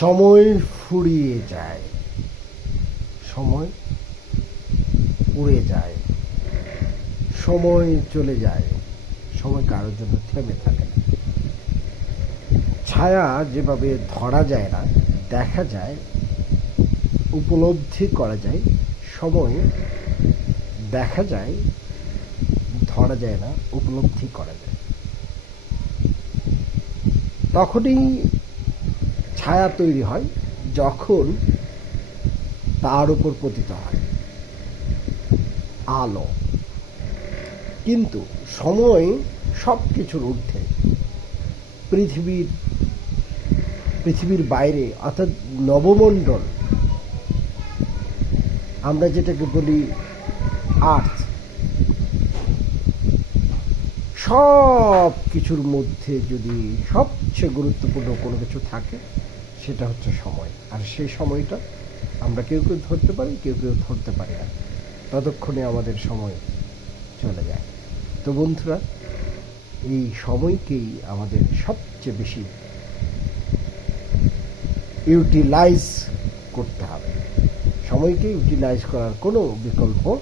সময় ফুরিয়ে যায়। সময় উড়ে যায়। সময় চলে যায়। সময় কারোর জন্য থেমে থাকে না। ছায়া যেভাবে ধরা যায় না, দেখা যায়, উপলব্ধি করা যায়, সময় দেখা যায়, ধরা যায় না, উপলব্ধি করা যায়। তখনই ছায়া তৈরি হয় যখন তার উপর পতিত হয়। আলো। কিন্তু সময় সব কিছুর ঊর্ধ্বে। পৃথিবীর পৃথিবীর বাইরে, অর্থাৎ নবমণ্ডল। আমরা যেটাকে বলি আর্থ। সব কিছুর মধ্যে যদি সবচেয়ে গুরুত্বপূর্ণ কোনো কিছু থাকে সেটা হচ্ছে সময়। আর সেই সময়টা আমরা কেউ কেউ ধরতে পারি, কেউ কেউ ধরতে পারি না। ততক্ষণে আমাদের সময় চলে যায়। তো বন্ধুরা, এই সময়কেই আমাদের সবচেয়ে বেশি ইউটিলাইজ করতে হবে। সময়কে ইউটিলাইজ করার কোনো বিকল্প